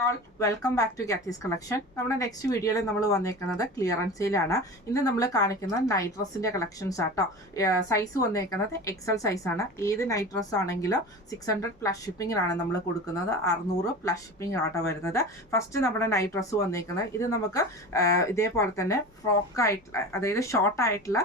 All welcome back to Gathi's collection. നമ്മുടെ next വീഡിയോയിൽ നമ്മൾ വന്നേക്കുന്നത് ക്ലിയറൻസ് സെയിലാണ്. ഇന്ന് നമ്മൾ കാണിക്കുന്ന നൈറ്റ് ഡ്രസ്സിന്റെ കളക്ഷൻസ് ആട്ടോ. സൈസ് വന്നേക്കുന്നത് എക്സൽ സൈസ് ആണ്. ഏത് നൈറ്റ് ഡ്രസ് ആണെങ്കിലും 600 പ്ലസ് ഷിപ്പിങ്ങിലാണ് നമ്മൾ കൊടുക്കുന്നത്. 600 പ്ലസ് ഷിപ്പിംഗ് ആട്ടോ വരുന്നത്. ഫസ്റ്റ് നമ്മുടെ നൈറ്റ് ഡ്രസ്സ് വന്നേക്കുന്നത് ഇത് നമുക്ക് ഇതേപോലെ തന്നെ ഫ്രോക്ക് ആയിട്ടുള്ള, അതായത് ഷോർട്ട് ആയിട്ടുള്ള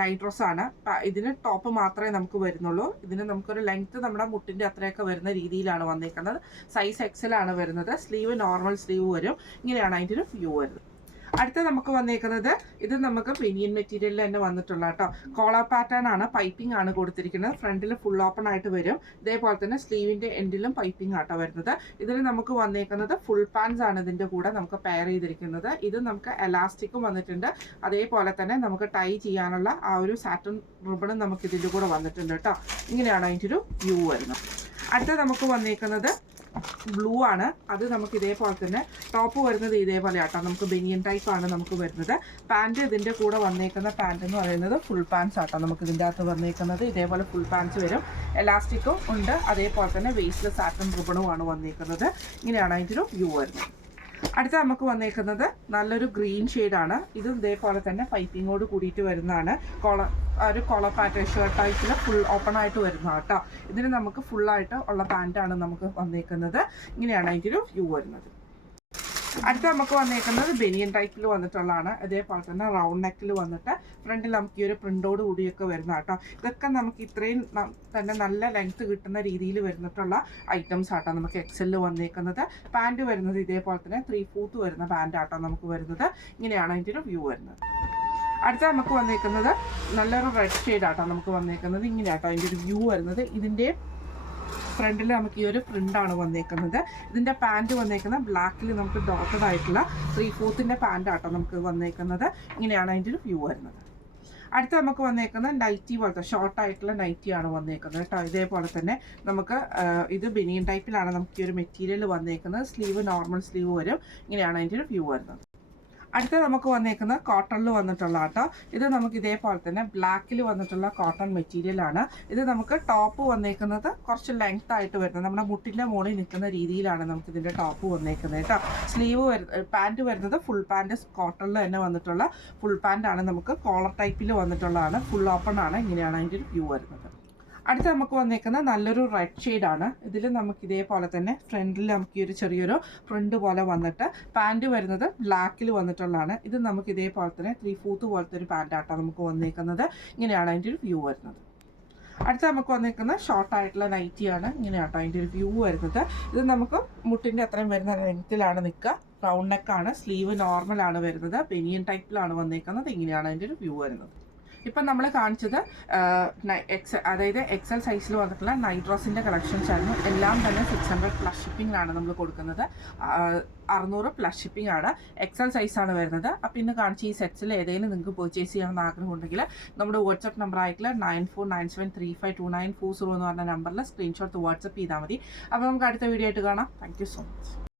നൈറ്റ് ഡ്രസ്സാണ്. ഇതിന് ടോപ്പ് മാത്രമേ നമുക്ക് വരുന്നുള്ളൂ. ഇതിന് നമുക്കൊരു ലെങ്ത് നമ്മുടെ മുട്ടിന്റെ അത്രയൊക്കെ വരുന്ന രീതിയിലാണ് വന്നേക്കുന്നത്. സൈസ് എക്സൽ ആണ് വരുന്നത്. സ്ലീവ് നോർമൽ സ്ലീവ് വരും. ഇങ്ങനെയാണ് അതിൻ്റെ ഒരു വ്യൂ വരുന്നത്. അടുത്ത നമുക്ക് വന്നേക്കുന്നത് ഇത് നമുക്ക് ബനിയൻ മെറ്റീരിയലിൽ തന്നെ വന്നിട്ടുള്ള കേട്ടോ. കോളർ പാറ്റേൺ ആണ്, പൈപ്പിംഗ് ആണ് കൊടുത്തിരിക്കുന്നത്. ഫ്രണ്ടിൽ ഫുൾ ഓപ്പൺ ആയിട്ട് വരും. ഇതേപോലെ തന്നെ സ്ലീവിന്റെ എൻഡിലും പൈപ്പിംഗ് ആട്ടോ വരുന്നത്. ഇതിൽ നമുക്ക് വന്നേക്കുന്നത് ഫുൾ പാൻസ് ആണ് ഇതിന്റെ കൂടെ നമുക്ക് പെയർ ചെയ്തിരിക്കുന്നത്. ഇത് നമുക്ക് എലാസ്റ്റിക്കും വന്നിട്ടുണ്ട്. അതേപോലെ തന്നെ നമുക്ക് ടൈ ചെയ്യാനുള്ള ആ ഒരു സാറ്റൻ റിബണും നമുക്ക് ഇതിൻ്റെ കൂടെ വന്നിട്ടുണ്ട് കേട്ടോ. ഇങ്ങനെയാണ് അതിൻ്റെ ഒരു വ്യൂ വരുന്നത്. അടുത്ത നമുക്ക് വന്നേക്കുന്നത് ബ്ലൂ ആണ്. അത് നമുക്ക് ഇതേപോലെ തന്നെ ടോപ്പ് വരുന്നത് ഇതേപോലെ ആട്ടോ. നമുക്ക് ബനിയൻ ടൈപ്പ് ആണ് നമുക്ക് വരുന്നത്. പാൻറ് ഇതിൻ്റെ കൂടെ വന്നേക്കുന്ന പാൻറ് എന്ന് പറയുന്നത് ഫുൾ പാൻസ് ആട്ടോ. നമുക്ക് ഇതിൻ്റെ അകത്ത് വന്നേക്കുന്നത് ഇതേപോലെ ഫുൾ പാൻസ് വരും. എലാസ്റ്റിക്കും ഉണ്ട്. അതേപോലെ തന്നെ വേസ്റ്റിൽ സാറ്റൻ റിബണുമാണ് വന്നേക്കുന്നത്. ഇങ്ങനെയാണ് അതിൻ്റെ ഒരു വ്യൂ വരുന്നത്. അടുത്ത നമുക്ക് വന്നേക്കുന്നത് നല്ലൊരു ഗ്രീൻ ഷെയ്ഡാണ്. ഇതും ഇതേപോലെ തന്നെ പൈപ്പിങ്ങോട് കൂടിയിട്ട് വരുന്നതാണ്. ഒരു കോളർ പാറ്റേൺ ഷർട്ട് ടൈപ്പിൽ ഫുൾ ഓപ്പൺ ആയിട്ട് വരുന്ന കേട്ടോ. ഇതിന് നമുക്ക് ഫുള്ളായിട്ട് ഉള്ള പാൻറ്റാണ് നമുക്ക് വന്നേക്കുന്നത്. ഇങ്ങനെയാണ് അതിൻ്റെ ഒരു വ്യൂ വരുന്നത്. അടുത്ത നമുക്ക് വന്നേക്കുന്നത് ബനിയൻ ടൈപ്പിൽ വന്നിട്ടുള്ളതാണ്. അതേപോലെ തന്നെ റൗണ്ട് നെക്കിൽ വന്നിട്ട് ഫ്രണ്ടിൽ നമുക്ക് ഈ ഒരു പ്രിൻ്റോട് കൂടിയൊക്കെ വരുന്ന കേട്ടോ. ഇതൊക്കെ നമുക്ക് ഇത്രയും തന്നെ നല്ല ലെങ്ത് കിട്ടുന്ന രീതിയിൽ വരുന്നിട്ടുള്ള ഐറ്റംസ് ആട്ടോ നമുക്ക് എക്സലിൽ വന്നേക്കുന്നത്. പാൻറ് വരുന്നത് ഇതേപോലെ തന്നെ 3/4 വരുന്ന പാൻറ് ആട്ടോ നമുക്ക് വരുന്നത്. ഇങ്ങനെയാണ് അതിൻ്റെ ഒരു വ്യൂ വരുന്നത്. അടുത്ത നമുക്ക് വന്നേക്കുന്നത് നല്ലൊരു റെഡ് ഷെയ്ഡ് ആട്ടോ നമുക്ക് വന്നേക്കുന്നത്. ഇങ്ങനെയാട്ടോ അതിൻ്റെ ഒരു വ്യൂ വരുന്നത്. ഇതിൻ്റെ ഫ്രണ്ടിൽ നമുക്ക് ഈ ഒരു പ്രിൻ്റാണ് വന്നേക്കുന്നത്. ഇതിൻ്റെ പാൻറ് വന്നേക്കുന്നത് ബ്ലാക്കിൽ നമുക്ക് ഡോട്ടഡ് ആയിട്ടുള്ള 3/4 പാൻറ് ആട്ടോ നമുക്ക് വന്നേക്കുന്നത്. ഇങ്ങനെയാണ് അതിൻ്റെ ഒരു വ്യൂ വരുന്നത്. അടുത്ത നമുക്ക് വന്നേക്കുന്നത് നൈറ്റി പോലത്തെ ഷോർട്ട് ആയിട്ടുള്ള നൈറ്റിയാണ് വന്നേക്കുന്നത് കേട്ടോ. ഇതേപോലെ തന്നെ നമുക്ക് ഇത് ബനിയൻ ടൈപ്പിലാണ് നമുക്ക് ഈ ഒരു മെറ്റീരിയൽ വന്നേക്കുന്നത്. സ്ലീവ് നോർമൽ സ്ലീവ് വരും. ഇങ്ങനെയാണ് അതിൻ്റെ ഒരു വ്യൂ വരുന്നത്. അടുത്ത നമുക്ക് വന്നേക്കുന്നത് കോട്ടണിൽ വന്നിട്ടുള്ള കേട്ടോ. ഇത് നമുക്ക് ഇതേപോലെ തന്നെ ബ്ലാക്കിൽ വന്നിട്ടുള്ള കോട്ടൺ മെറ്റീരിയലാണ്. ഇത് നമുക്ക് ടോപ്പ് വന്നേക്കുന്നത് കുറച്ച് ലെങ്ത് ആയിട്ട് വരുന്നത്, നമ്മുടെ മുട്ടിൻ്റെ മുകളിൽ നിൽക്കുന്ന രീതിയിലാണ് നമുക്ക് ഇതിൻ്റെ ടോപ്പ് വന്നേക്കുന്നത് കേട്ടോ. സ്ലീവ് പാൻറ് വരുന്നത് ഫുൾ പാൻറ് കോട്ടണിൽ തന്നെ വന്നിട്ടുള്ള ഫുൾ പാൻറ്റാണ്. നമുക്ക് കോളർ ടൈപ്പിൽ വന്നിട്ടുള്ളതാണ്. ഫുൾ ഓപ്പൺ ആണ്. ഇങ്ങനെയാണ് അതിൻ്റെ ഒരു വ്യൂ വരുന്നത്. അടുത്ത നമുക്ക് വന്നേക്കുന്നത് നല്ലൊരു റെഡ് ഷെയ്ഡാണ്. ഇതിൽ നമുക്ക് ഇതേപോലെ തന്നെ ഫ്രണ്ടിൽ നമുക്ക് ഈ ഒരു ചെറിയൊരു പ്രിൻ്റ് പോലെ വന്നിട്ട് പാൻറ് വരുന്നത് ബ്ലാക്കിൽ വന്നിട്ടുള്ളതാണ്. ഇത് നമുക്ക് ഇതേപോലെ തന്നെ 3/4 പോലത്തെ ഒരു പാൻറ്റാട്ടോ നമുക്ക് വന്നേക്കുന്നത്. ഇങ്ങനെയാണ് അതിൻ്റെ ഒരു വ്യൂ വരുന്നത്. അടുത്ത നമുക്ക് വന്നേക്കുന്നത് ഷോർട്ട് ആയിട്ടുള്ള നൈറ്റിയാണ്. ഇങ്ങനെയാട്ടോ അതിൻ്റെ ഒരു വ്യൂ വരുന്നത്. ഇത് നമുക്ക് മുട്ടിൻ്റെ അത്രയും വരുന്ന ലെങ്ത്തിലാണ് നിൽക്കുക. റൗണ്ട് നെക്കാണ്. സ്ലീവ് നോർമലാണ് വരുന്നത്. ബനിയൻ ടൈപ്പിലാണ് വന്നേക്കുന്നത്. ഇങ്ങനെയാണ് അതിൻ്റെ ഒരു വ്യൂ വരുന്നത്. ഇപ്പം നമ്മൾ കാണിച്ചത് അതായത് എക്സൽ സൈസിൽ വന്നിട്ടുള്ള നൈറ്റ് ഡ്രസ്സിൻ്റെ കളക്ഷൻസ് ആയിരുന്നു. എല്ലാം തന്നെ 600 പ്ലസ് ഷിപ്പിങ്ങിലാണ് നമ്മൾ കൊടുക്കുന്നത്. 600 പ്ലസ് ഷിപ്പിംഗ് ആണ്. എക്സൽ സൈസാണ് വരുന്നത്. അപ്പോൾ ഇന്ന് കാണിച്ച ഈ സെറ്റ്സിൽ ഏതെങ്കിലും നിങ്ങൾക്ക് പർച്ചേസ് ചെയ്യണമെന്ന് ആഗ്രഹമുണ്ടെങ്കിൽ നമ്മുടെ വാട്സപ്പ് നമ്പർ ആയിട്ടുള്ള 9497352940 എന്ന് പറഞ്ഞ നമ്പറിൽ സ്ക്രീൻഷോട്ട് വാട്സപ്പ് ചെയ്താൽ മതി. അപ്പോൾ നമുക്ക് അടുത്ത വീഡിയോ ആയിട്ട് കാണാം. Thank you so much.